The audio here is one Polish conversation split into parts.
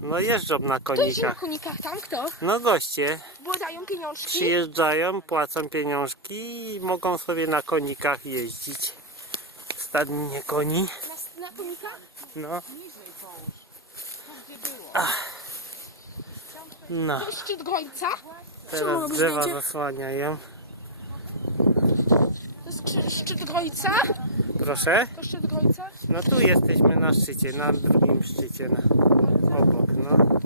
No jeżdżą na To jest na konikach. konikach tam kto? No goście Bo dają pieniążki. przyjeżdżają, płacą pieniążki i mogą sobie na konikach jeździć. Stadninie koni. Na, na konikach? No. No, To jest szczyt Grojca. teraz robisz drzewa zdjęcie? zasłaniają. To jest szczy- szczyt Grojca. Proszę. To szczyt Grojca. No tu jesteśmy na szczycie, na drugim szczycie, na, obok, no.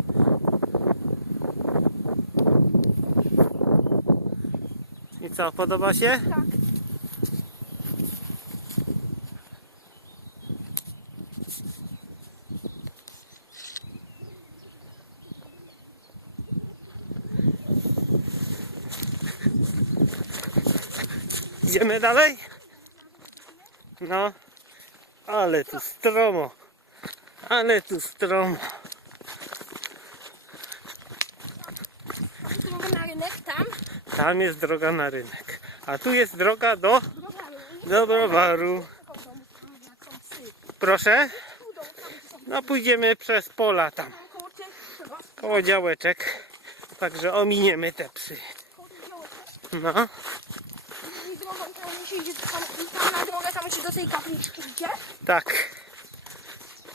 I co, podoba się? Tak. Idziemy dalej? No. Ale tu stromo. Ale tu stromo. Mogę na rynek tam. Tam jest droga na rynek. A tu jest droga do, do browaru. Proszę? No pójdziemy przez pola tam. Koło działeczek. Także ominiemy te psy. No. I drogą tam tam, na drogę tam się do tej kapliczki idzie. Tak.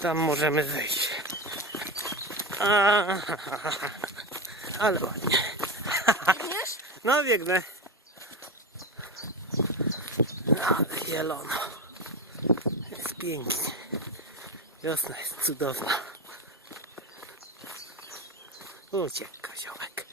Tam możemy zejść. A, ale ładnie. Wiesz? No biegnę. No, ale zielono. Jest pięknie. Wiosna jest cudowna. Uciekł koziołek.